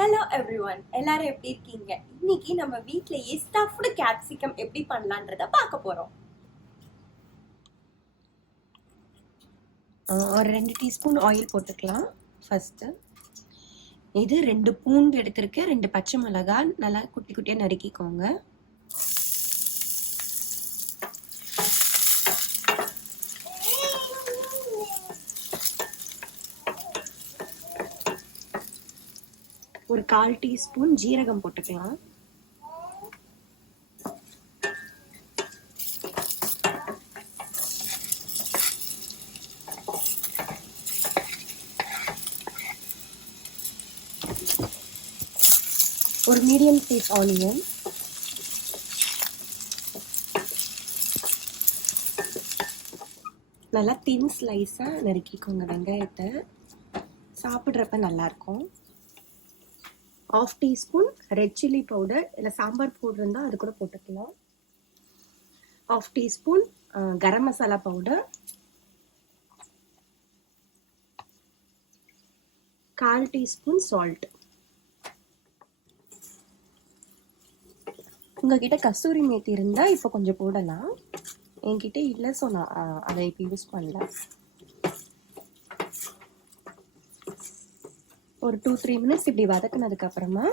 Hello everyone, எல்லாரும் எப்படி இருக்கீங்க? இன்னைக்கு நம்ம வீட்லயே ஸ்டஃப்டு கேப்சிகம் எப்படி பண்ணலான்றத பார்க்க போறோம். ஒரு 2 டீஸ்பூன் ஆயில் போட்டுக்கலாம். ஃபர்ஸ்ட் இது 2 பூண்டு எடுத்திருக்கேன், 2 பச்சை மிளகாய் நல்லா குட்டி குட்டியா நறுக்கிக்கோங்க. ஒரு 1/4 டீஸ்பூன் ஜீரகம் போட்டுக்கலாம். ஒரு மீடியம் சைஸ் ஆனியன், நல்லா தின் ஸ்லைஸா நறுக்கிக்கோங்க. வெங்காயத்தை சாப்பிட்றப்ப நல்லா இருக்கும். 1/2 டீஸ்பூன் ரெட் சில்லி பவுடர், இல்லை சாம்பார் பவுடர் இருந்தால் அது கூட போட்டுக்கலாம். 1/2 teaspoon garam masala powder, 1/4 teaspoon salt. உங்ககிட்ட கஸ்தூரி மேத்தி இருந்தால் இப்போ கொஞ்சம் போடலாம். என்கிட்ட இல்லை, ஸோ நான் அதை இப்போ யூஸ் பண்ணல. ஒரு 2-3 மினிட்ஸ் இப்படி வதக்குனதுக்கு அப்புறமா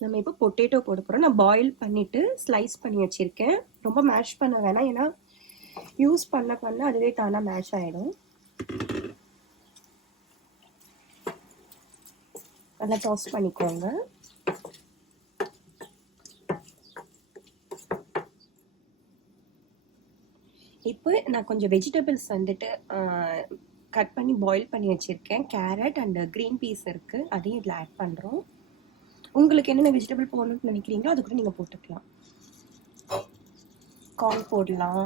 நம்ம இப்போ பொட்டேட்டோ போட போகிறோம். நான் பாயில் பண்ணிட்டு ஸ்லைஸ் பண்ணி வச்சிருக்கேன். ரொம்ப மேஷ் பண்ண வேணாம், ஏன்னா யூஸ் பண்ண அதுவே தானா மேஷ் ஆகிடும். நல்லா டாஸ் பண்ணிக்கோங்க. இப்போ நான் கொஞ்சம் வெஜிடபிள்ஸ் வந்துட்டு கட் பண்ணி பாயில் பண்ணி வச்சுருக்கேன். கேரட் அண்ட் க்ரீன் பீஸ் இருக்குது, அதையும் இதில் ஆட் பண்ணுறோம். உங்களுக்கு என்னென்ன வெஜிடபிள் போடணும்னு நினைக்கிறீங்களோ அது கூட நீங்கள் போட்டுக்கலாம். கார்ன் போடலாம்,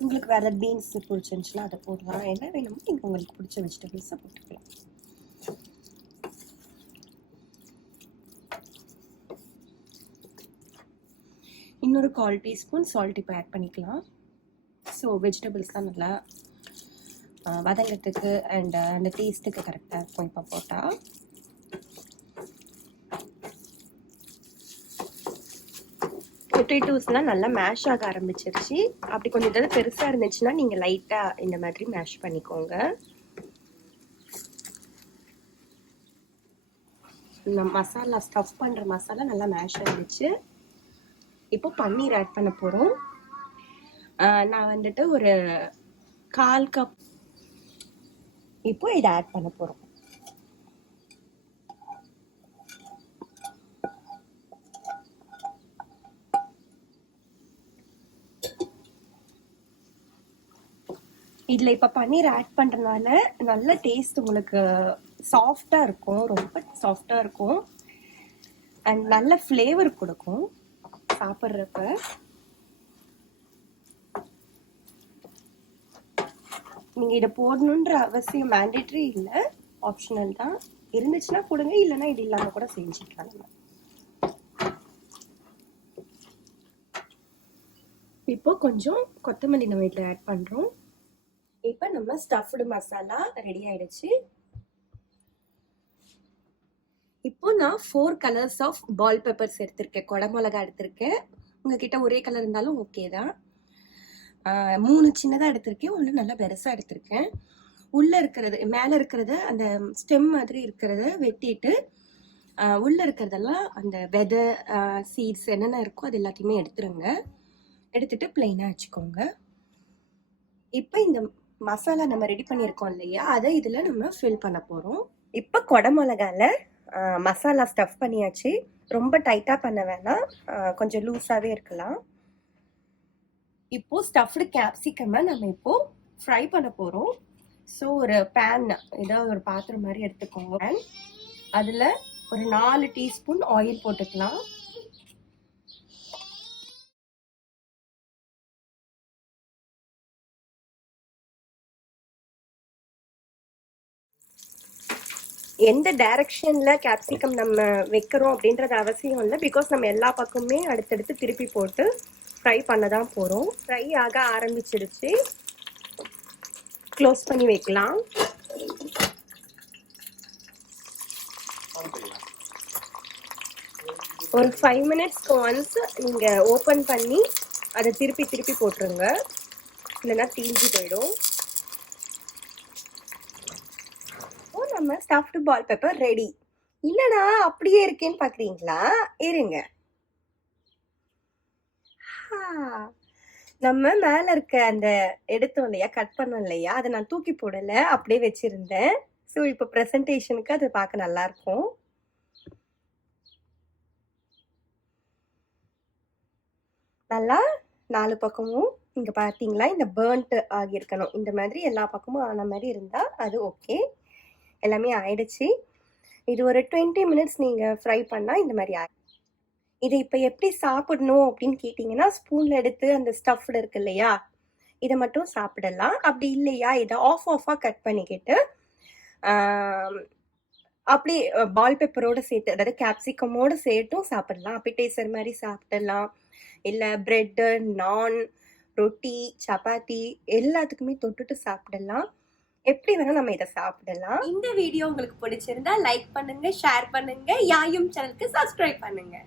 உங்களுக்கு வேறு பீன்ஸ் பிடிச்சிருந்துச்சுன்னா அதை போடலாம். என்ன வேணுமோ நீங்கள் உங்களுக்கு பிடிச்ச வெஜிடபிள்ஸை போட்டுக்கலாம். இன்னொரு 1/4 டீஸ்பூன் சால்ட் இப்போ ஆட் பண்ணிக்கலாம். ஸோ வெஜிடபிள்ஸ்லாம் நல்லா வதங்கிறதுக்கு அண்ட் அந்த டேஸ்ட்டுக்கு கரெக்டாக இருக்கும். இப்போ போட்டால் பொட்டேட்டோஸ்லாம் நல்லா மேஷ் ஆக ஆரம்பிச்சிருச்சு. அப்படி கொஞ்சம் இதில் பெருசாக இருந்துச்சுன்னா நீங்கள் லைட்டாக இந்த மாதிரி மேஷ் பண்ணிக்கோங்க. இந்த மசாலா ஸ்டஃப் பண்ணுற மசாலா நல்லா மேஷ் ஆகிடுச்சு. இப்போ பன்னீர் ஆட் பண்ண போகிறோம். நான் வந்துட்டு ஒரு 1/4 கப் இப்போ இதை ஆட் பண்ண போகிறோம். இதில் இப்போ பன்னீர் ஆட் பண்ணுறதுனால நல்ல டேஸ்ட், உங்களுக்கு சாஃப்டாக இருக்கும், ரொம்ப சாஃப்டாக இருக்கும் அண்ட் நல்ல ஃப்ளேவர் கொடுக்கும் சாப்பிட்றப்ப. நீங்கள் இதை போடணுன்ற அவசியம் மேண்டேட்ரி இல்லை, ஆப்ஷனல் தான். இருந்துச்சுன்னா கொடுங்க, இல்லைன்னா இது இல்லாமல் கூட செஞ்சுக்கலாம். நம்ம இப்போ கொஞ்சம் கொத்தமல்லி நம்ம இதில் ஆட் பண்ணுறோம். இப்போ நம்ம ஸ்டஃப்டு மசாலா ரெடி ஆயிடுச்சு. இப்போ நான் 4 கலர்ஸ் ஆஃப் பால் பெப்பர்ஸ் எடுத்திருக்கேன், கொடை மிளகா எடுத்திருக்கேன். உங்ககிட்ட ஒரே கலர் இருந்தாலும் ஓகே தான். 3 சின்னதாக எடுத்திருக்கேன், 1 நல்லா பெருசாக எடுத்திருக்கேன். உள்ளே இருக்கிறது, மேலே இருக்கிறத அந்த ஸ்டெம் மாதிரி இருக்கிறத வெட்டிட்டு உள்ளே இருக்கிறதெல்லாம் அந்த விதை சீட்ஸ் என்னென்ன இருக்கோ அது எல்லாத்தையுமே எடுத்துருங்க. எடுத்துட்டு பிளெயினாக வச்சுக்கோங்க. இப்போ இந்த மசாலா நம்ம ரெடி பண்ணியிருக்கோம் இல்லையா, அதை இதில் நம்ம ஃபில் பண்ண போகிறோம். இப்போ கொடை மிளகால மசாலா ஸ்டஃப் பண்ணியாச்சு. ரொம்ப டைட்டாக பண்ண வேணாம், கொஞ்சம் லூஸாகவே இருக்கலாம். இப்போ ஸ்டஃப்டு கேப்சிகமை நம்ம இப்போ ஃப்ரை பண்ண போகிறோம். ஸோ ஒரு பேன், ஏதாவது ஒரு பாத்திரம் மாதிரி எடுத்துக்கோங்க. அதில் ஒரு 4 டீஸ்பூன் ஆயில் போட்டுக்கலாம். எந்த டைரக்ஷனில் கேப்சிகம் நம்ம வைக்கிறோம் அப்படின்றது அவசியம் இல்லை, பிகாஸ் நம்ம எல்லா பக்கமுமே அடுத்தடுத்து திருப்பி போட்டு ஃப்ரை பண்ண தான் போகிறோம். ஃப்ரை ஆக ஆரம்பிச்சிருச்சு, க்ளோஸ் பண்ணி வைக்கலாம். ஒரு 5 மினிட்ஸ்க்கு ஒன்ஸ் நீங்கள் ஓப்பன் பண்ணி அதை திருப்பி திருப்பி போட்டுருங்க, இல்லைன்னா தீஞ்சு போயிடும். ஓ, நம்ம ஸ்டஃப்டு பால் பெப்பர் ரெடி. இல்லைனா அப்படியே இருக்கேன்னு பார்க்குறீங்களா? இருங்க. நம்ம மேலே இருக்க அந்த எடுத்தோம் இல்லையா, கட் பண்ணோம் இல்லையா, அதை நான் தூக்கி போடலை, அப்படியே வச்சுருந்தேன். ஸோ இப்போ ப்ரெசன்டேஷனுக்கு அது பார்க்க நல்லாயிருக்கும். நல்லா 4 பக்கமும் இங்கே பார்த்தீங்களா, இந்த பேர்ன்ட் ஆகியிருக்கணும். இந்த மாதிரி எல்லா பக்கமும் ஆன மாதிரி இருந்தால் அது ஓகே. எல்லாமே ஆயிடுச்சு. இது ஒரு 20 மினிட்ஸ் நீங்கள் ஃப்ரை பண்ணால் இந்த மாதிரி இதை இப்போ எப்படி சாப்பிடணும் அப்படின்னு கேட்டிங்கன்னா, ஸ்பூனில் எடுத்து அந்த ஸ்டஃப்டு இருக்கு இல்லையா, இதை மட்டும் சாப்பிடலாம். அப்படி இல்லையா, இதை ஆஃபாக கட் பண்ணிக்கிட்டு அப்படி பால் பெப்பரோடு சேர்த்து, அதாவது கேப்சிகமோடு சேர்த்தும் சாப்பிடலாம். அப்பிடைசர் மாதிரி சாப்பிடலாம். இல்லை ப்ரெட்டு, நான், ரொட்டி, சப்பாத்தி எல்லாத்துக்குமே தொட்டுட்டு சாப்பிடலாம். எப்படி வேணால் நம்ம இதை சாப்பிடலாம். இந்த வீடியோ உங்களுக்கு பிடிச்சிருந்தா லைக் பண்ணுங்கள், ஷேர் பண்ணுங்கள், யாயும் சேனலுக்கு சப்ஸ்கிரைப் பண்ணுங்கள்.